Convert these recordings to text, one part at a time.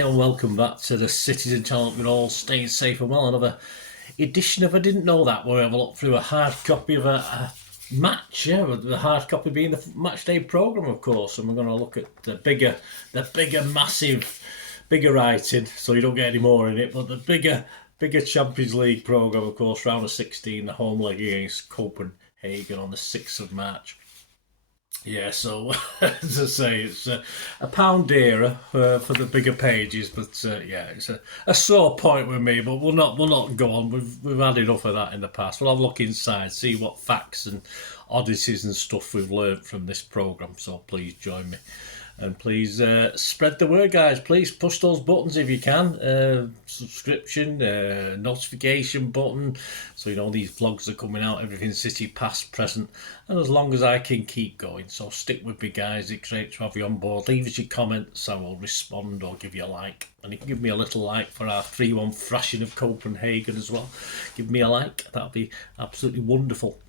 and welcome back to the Citizen Talent. We're all staying safe and well. Another edition of I Didn't Know That, where we have a look through a hard copy of a match, with the hard copy being the match day programme, of course. And we're going to look at the bigger, massive, bigger writing, so you don't get any more in it, but the bigger Champions League programme, of course, round of 16, the home leg against Copenhagen on the 6th of March. Yeah, so as I say, it's a pound dearer for the bigger pages, but it's a sore point with me. But we'll not go on. We've had enough of that in the past. We'll have a look inside, see what facts and oddities and stuff we've learnt from this programme. So please join me. And please spread the word, guys. Please push those buttons if you can. Subscription, notification button. So, these vlogs are coming out. Everything City, past, present. And as long as I can keep going. So stick with me, guys. It's great to have you on board. Leave us your comments. I will respond or give you a like. And you can give me a little like for our 3-1 thrashing of Copenhagen as well. Give me a like. That'll be absolutely wonderful.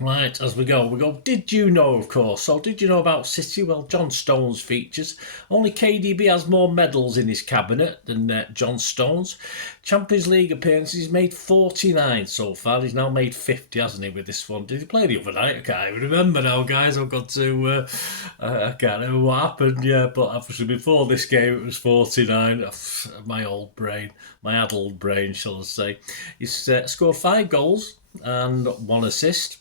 Right, as we go, did you know, of course. So, did you know about City? Well, John Stones features. Only KDB has more medals in his cabinet than John Stones. Champions League appearances, he's made 49 so far. He's now made 50, hasn't he, with this one? Did he play the other night? I can't even remember now, guys. I've got to... I can't remember what happened, but obviously before this game it was 49. My old brain, my adult brain, shall I say. He's scored 5 goals and 1 assist.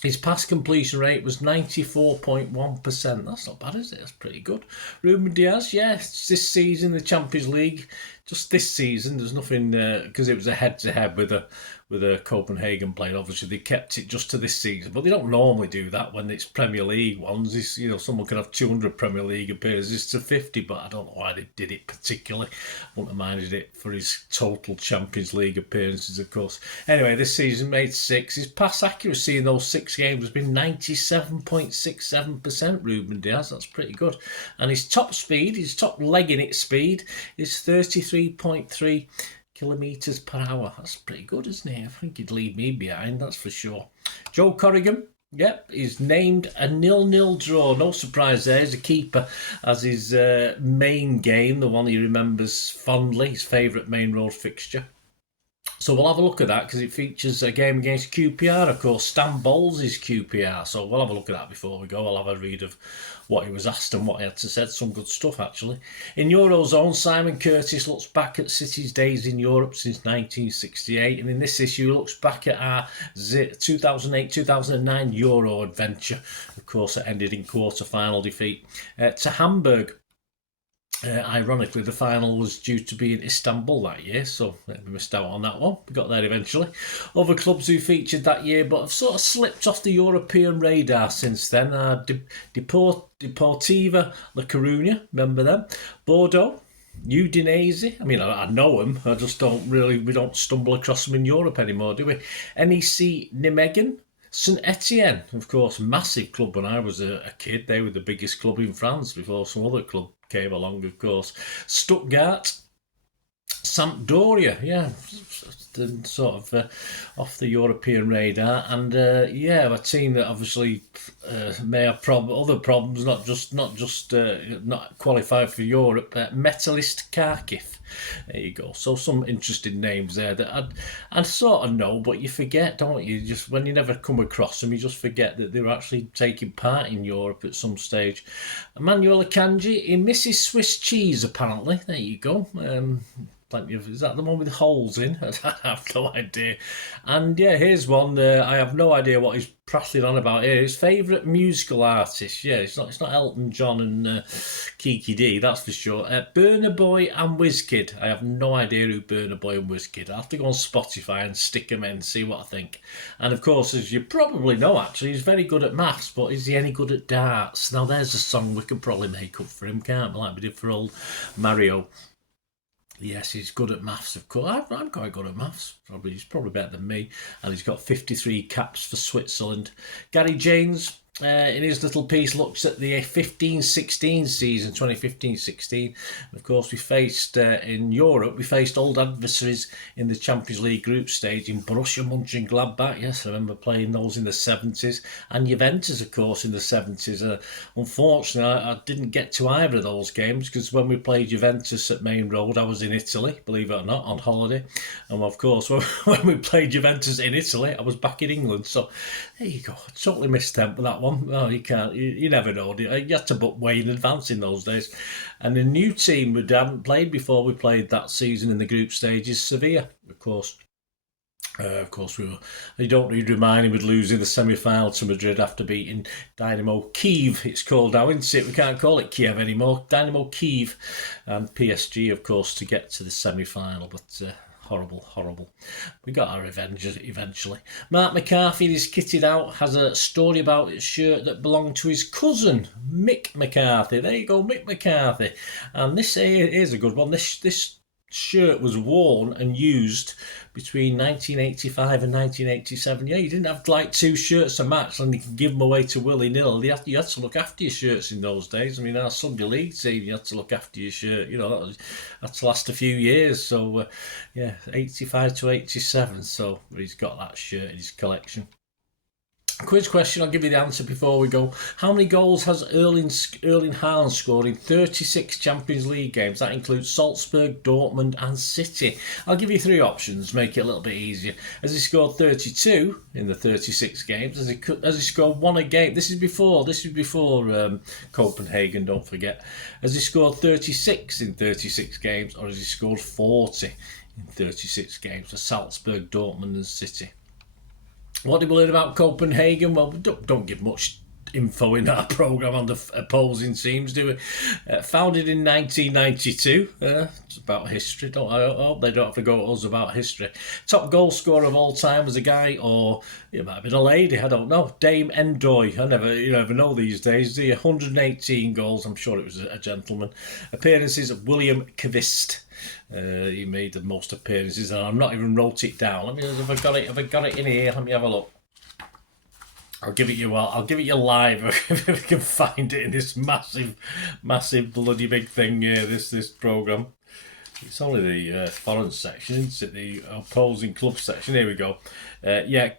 His pass completion rate was 94.1%. That's not bad, is it? That's pretty good. Ruben Dias, this season, the Champions League, just this season, there's nothing, because it was a head-to-head with a Copenhagen playing. Obviously, they kept it just to this season, but they don't normally do that when it's Premier League ones. It's, someone can have 200 Premier League appearances to 50, but I don't know why they did it particularly. Wouldn't have minded it for his total Champions League appearances, of course. Anyway, this season made 6. His pass accuracy in those 6 games has been 97.67%, Ruben Dias. That's pretty good. And his top leg in it speed is 33.3 kilometres per hour. That's pretty good, isn't it? I think he'd leave me behind, that's for sure. Joe Corrigan, he's named a 0-0 draw. No surprise there. He's a keeper as his main game, the one he remembers fondly, his favourite main road fixture. So we'll have a look at that because it features a game against QPR, of course. Stan Bowles is QPR, so we'll have a look at that before we go. I'll have a read of what he was asked and what he had to say. Some good stuff, actually. In Eurozone, Simon Curtis looks back at City's days in Europe since 1968, and in this issue, looks back at our 2008-2009 Euro adventure. Of course, it ended in quarter-final defeat to Hamburg. Ironically, the final was due to be in Istanbul that year, so we missed out on that one. We got there eventually. Other clubs who featured that year but have sort of slipped off the European radar since then are Deportiva La Coruña, remember them? Bordeaux, Udinese, I know them, we don't stumble across them in Europe anymore, do we? NEC Nijmegen, St Etienne, of course, massive club when I was a kid. They were the biggest club in France before some other club came along, of course. Stuttgart, Sampdoria, sort of off the European radar, and a team that obviously may have other problems, not just not qualified for Europe. Metalist Kharkiv. There you go. So some interesting names there that I sort of know, but you forget, don't you? Just when you never come across them, you just forget that they were actually taking part in Europe at some stage. Emmanuel Akanji, he misses Swiss cheese apparently. There you go. Plenty of, is that the one with holes in? I have no idea. And here's one. I have no idea what he's prattling on about here. His favourite musical artist. It's not Elton John and Kiki D, that's for sure. Burna Boy and Wizkid. I have no idea who Burna Boy and Wizkid. I'll have to go on Spotify and stick them in and see what I think. And of course, as you probably know, actually, he's very good at maths, but is he any good at darts? Now, there's a song we could probably make up for him, can't we? Like we did for old Mario. Yes, he's good at maths, of course. I'm quite good at maths. He's probably better than me. And he's got 53 caps for Switzerland. Gary James, in his little piece, looks at the 15-16 season, 2015-16. Of course, we faced, in Europe, we faced old adversaries in the Champions League group stage in Borussia Mönchengladbach. Yes, I remember playing those in the 70s. And Juventus, of course, in the 70s. Unfortunately, I didn't get to either of those games because when we played Juventus at Main Road, I was in Italy, believe it or not, on holiday. And of course, when we played Juventus in Italy, I was back in England. So there you go. I totally missed them with that one. Oh, you can't. You never know. You had to book way in advance in those days. And the new team we hadn't played before we played that season in the group stage is Sevilla, of course. We were. You don't need reminding with losing the semi-final to Madrid after beating Dynamo Kiev. It's called now, isn't it? We can't call it Kiev anymore. Dynamo Kiev and PSG, of course, to get to the semi-final. But horrible. We got our revenge eventually. Marc McCarthy, in his kitted out, has a story about his shirt that belonged to his cousin, Mick McCarthy. There you go, Mick McCarthy. And this here's a good one. This shirt was worn and used between 1985 and 1987. Yeah, you didn't have like two shirts to match and you can give them away to willy-nilly. You had to look after your shirts in those days. I mean, our Sunday League team, you had to look after your shirt. You know, that had to last a few years. So, 85 to 87. So he's got that shirt in his collection. Quiz question, I'll give you the answer before we go. How many goals has Erling Haaland scored in 36 Champions League games? That includes Salzburg, Dortmund and City. I'll give you three options, make it a little bit easier. Has he scored 32 in the 36 games? Has he scored one a game? This is before Copenhagen, don't forget. Has he scored 36 in 36 games or has he scored 40 in 36 games for Salzburg, Dortmund and City? What did we learn about Copenhagen? Well, we don't give much info in our programme on the opposing teams, do we? Founded in 1992. It's about history. I hope they don't have to go to us about history. Top goal scorer of all time was a guy, or it might have been a lady, I don't know. Dame Endoy. You never know these days. The 118 goals. I'm sure it was a gentleman. Appearances of William Kvist. He made the most appearances, and I've not even wrote it down. Let me, have I got it in here? Let me have a look. I'll give it you live if I can find it in this massive bloody big thing here. This program. It's only the foreign section, isn't it? The opposing club section. Here we go.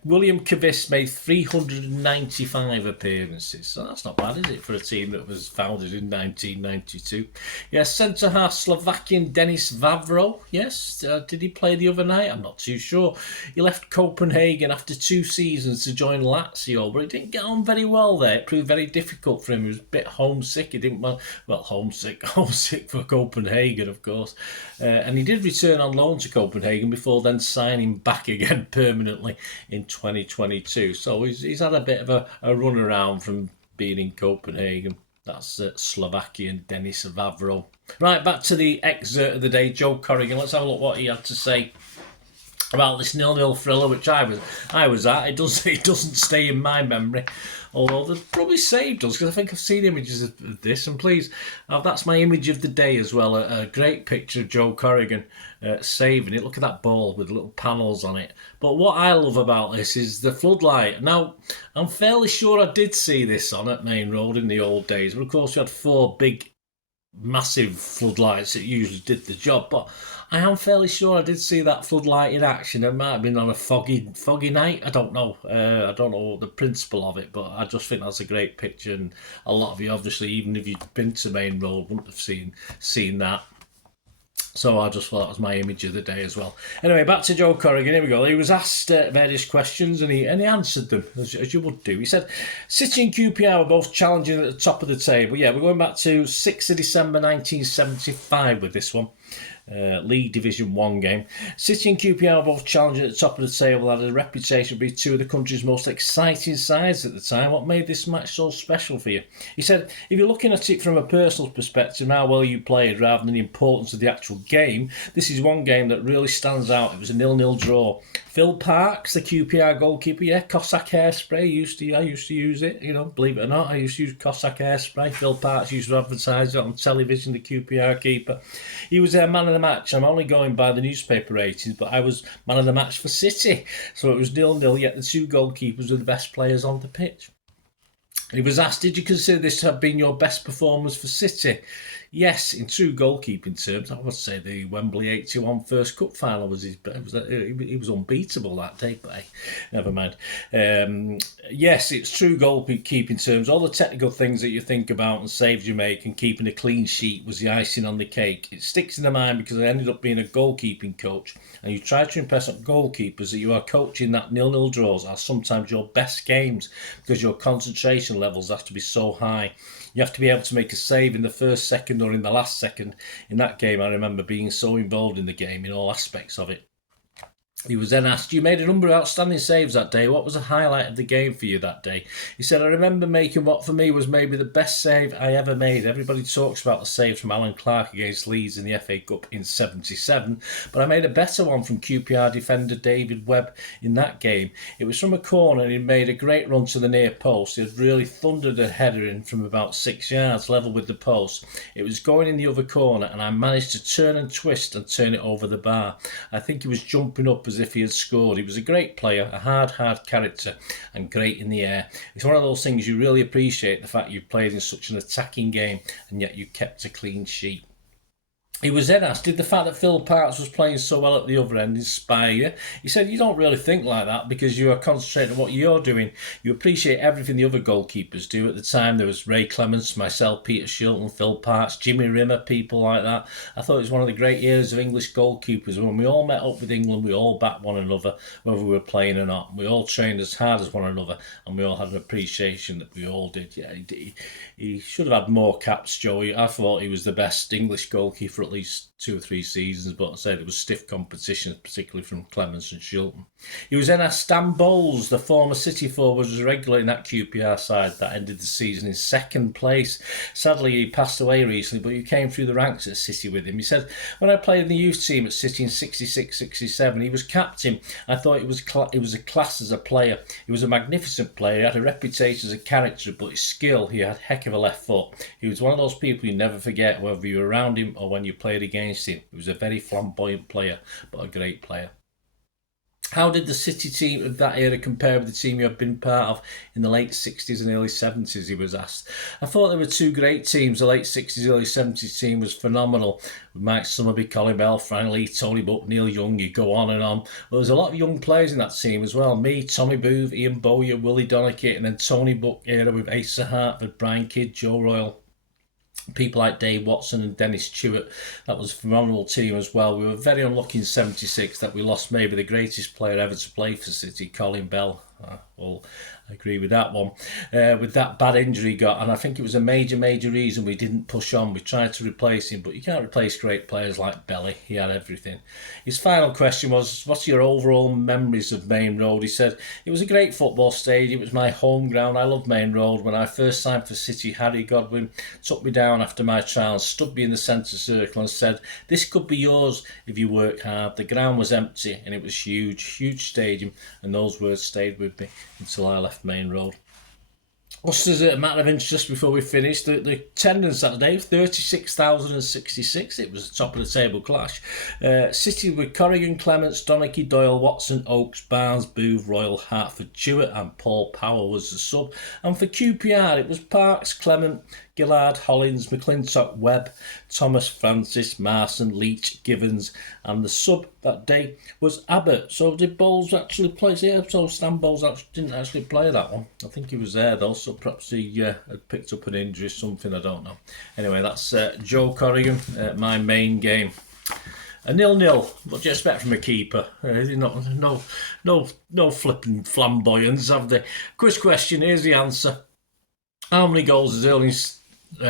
William Kvist made 395 appearances. So that's not bad, is it, for a team that was founded in 1992? Yes, centre-half Slovakian Denis Vavro. Yes, did he play the other night? I'm not too sure. He left Copenhagen after 2 seasons to join Lazio, but he didn't get on very well there. It proved very difficult for him. He was a bit homesick. He didn't homesick for Copenhagen, of course. And he did return on loan to Copenhagen before then signing back again permanently in 2022. So he's had a bit of a run around from being in Copenhagen. That's Slovakian Denis Vavro. Right, back to the excerpt of the day, Joe Corrigan. Let's have a look what he had to say about this 0-0 thriller, which I was at. It doesn't stay in my memory, although they've probably saved us, because I think I've seen images of this. And please, that's my image of the day as well, a great picture of Joe Corrigan saving it. Look at that ball with little panels on it. But what I love about this is the floodlight. Now, I'm fairly sure I did see this on at Main Road in the old days, but of course we had 4 big massive floodlights that usually did the job, but I am fairly sure I did see that floodlight in action. It might have been on a foggy night. I don't know. I don't know the principle of it, but I just think that's a great picture, and a lot of you, obviously, even if you'd been to Main Road, wouldn't have seen that. So I just thought that was my image of the day as well. Anyway, back to Joe Corrigan. Here we go. He was asked various questions and he answered them, as you would do. He said, City and QPR were both challenging at the top of the table. Yeah, we're going back to 6th of December 1975 with this one. League Division 1 game. City and QPR were both challenging at the top of the table, had a reputation to be 2 of the country's most exciting sides at the time. What made this match so special for you? He said, if you're looking at it from a personal perspective, how well you played rather than the importance of the actual game, this is one game that really stands out. It was a 0-0 draw. Phil Parks, the QPR goalkeeper, Cossack hairspray, I used to use it, believe it or not, I used to use Cossack hairspray. Phil Parks used to advertise it on television, the QPR keeper. He was their man of the match. I'm only going by the newspaper ratings, but I was man of the match for City. So it was 0-0, yet the 2 goalkeepers were the best players on the pitch. He was asked, did you consider this to have been your best performance for City? Yes, in true goalkeeping terms, I would say the Wembley 81 first cup final was he was unbeatable that day, but hey, never mind. Yes, it's true goalkeeping terms. All the technical things that you think about and saves you make and keeping a clean sheet was the icing on the cake. It sticks in the mind because I ended up being a goalkeeping coach, and you try to impress on goalkeepers that you are coaching that 0-0 draws are sometimes your best games because your concentration levels have to be so high. You have to be able to make a save in the first second or in the last second. In that game, I remember being so involved in the game in all aspects of it. He was then asked, you made a number of outstanding saves that day. What was the highlight of the game for you that day? He said, I remember making what for me was maybe the best save I ever made. Everybody talks about the save from Alan Clark against Leeds in the FA Cup in 77, but I made a better one from QPR defender David Webb in that game. It was from a corner and he made a great run to the near post. He had really thundered a header in from about 6 yards, level with the post. It was going in the other corner and I managed to turn and twist and turn it over the bar. I think he was jumping up as if he had scored. He was a great player, a hard character, and great in the air. It's one of those things you really appreciate, the fact you played in such an attacking game and yet you kept a clean sheet. He was then asked, did the fact that Phil Parkes was playing so well at the other end inspire you? He said, you don't really think like that because you are concentrating on what you're doing. You appreciate everything the other goalkeepers do. At the time, there was Ray Clements, myself, Peter Shilton, Phil Parkes, Jimmy Rimmer, people like that. I thought it was one of the great years of English goalkeepers. When we all met up with England, we all backed one another, whether we were playing or not. We all trained as hard as one another, and we all had an appreciation that we all did. Yeah, he should have had more caps, Joey. I thought he was the best English goalkeeper at least 2 or 3 seasons, but I said it was stiff competition, particularly from Clements and Shilton. He was then asked, Stan Bowles, the former City forward, was regular in that QPR side that ended the season in second place. Sadly, he passed away recently, but he came through the ranks at City with him. He said, when I played in the youth team at City in 66-67, he was captain. I thought he was a class as a player. He was a magnificent player. He had a reputation as a character, but his skill, he had a heck of a left foot. He was one of those people you never forget, whether you were around him or when you played against him. He was a very flamboyant player, but a great player. How did the City team of that era compare with the team you had been part of in the late 60s and early 70s, he was asked. I thought there were two great teams. The late 60s, early 70s team was phenomenal. With Mike Summerby, Colin Bell, Frank Lee, Tony Buck, Neil Young, you go on and on. There was a lot of young players in that team as well. Me, Tommy Booth, Ian Bowyer, Willie Donicky, and then Tony Buck era with Asa Hartford, Brian Kidd, Joe Royal. People like Dave Watson and Dennis Stewart. That was a phenomenal team as well. We were very unlucky in 76 that we lost maybe the greatest player ever to play for City, Colin Bell. Well, I agree with that one. With that bad injury he got, and I think it was a major reason we didn't push on. We tried to replace him, but you can't replace great players like Belly. He had everything. His final question was, what's your overall memories of Main Road? He said, it was a great football stadium. It was my home ground. I loved Main Road. When I first signed for City, Harry Godwin took me down after my trial, stood me in the centre circle and said, this could be yours if you work hard. The ground was empty and it was huge stadium, and those words stayed with me until I left Main Road. Just as a matter of interest, just before we finish, the attendance that day, 36,066. It was a top of the table clash. City with Corrigan, Clements, Donicky, Doyle, Watson, Oakes, Barnes, Booth, Royal, Hartford, Stewart, and Paul Power was the sub. And for QPR, it was Parkes, Clement, Gillard, Hollins, McClintock, Webb, Thomas, Francis, Marson, Leach, Givens, and the sub that day was Abbott. So did Bowles actually play? Yeah, so Stan Bowles didn't actually play that one. I think he was there though, so perhaps he had picked up an injury or something, I don't know. Anyway, that's Joe Corrigan, my main game. A 0-0. What do you expect from a keeper? No flipping flamboyance, have they? Quiz question, here's the answer. How many goals has Erling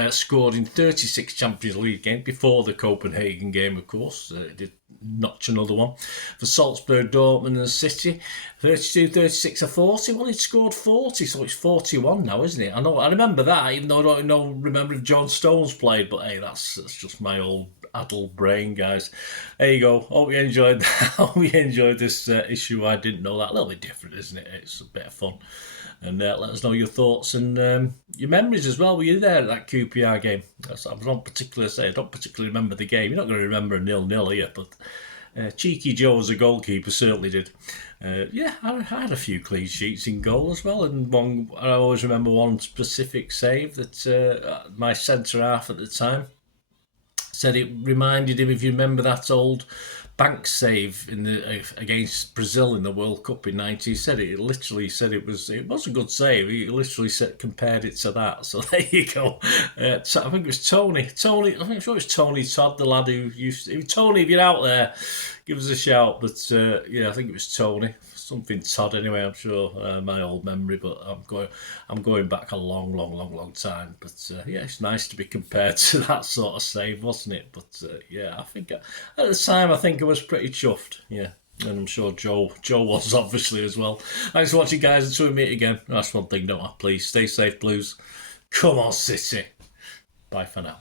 scored in 36 Champions League games before the Copenhagen game, of course? Did notch another one for Salzburg, Dortmund and City. 32, 36 or 40. Well, he'd scored 40, so it's 41 now, isn't it? I remember that, even though I don't remember if John Stones played, but hey, that's just my old adult brain, guys. There you go. Hope you enjoyed that. Hope you enjoyed this issue. I didn't know that. A little bit different, isn't it? It's a bit of fun. And let us know your thoughts and your memories as well. Were you there at that QPR game? I don't particularly remember the game. You're not going to remember a 0-0 here, but Cheeky Joe as a goalkeeper certainly did. Yeah, I had a few clean sheets in goal as well, and one I always remember one specific save that my centre half at the time said it reminded him, if you remember that old bank save in the against Brazil in the World Cup in '90. He said it. He literally said it was a good save. He literally compared it to that. So there you go. So I think it was Tony. I'm sure it was Tony Todd, the lad who used to, Tony. If you're out there, give us a shout. But yeah, I think it was Tony. Something Todd anyway. I'm sure my old memory, but I'm going back a long time. But yeah, it's nice to be compared to that sort of save, wasn't it? But yeah, I think at the time I think I was pretty chuffed. Yeah, and I'm sure Joe was obviously as well. Thanks for watching, guys. Until we meet again. That's one thing, don't I? Please stay safe, Blues. Come on, City. Bye for now.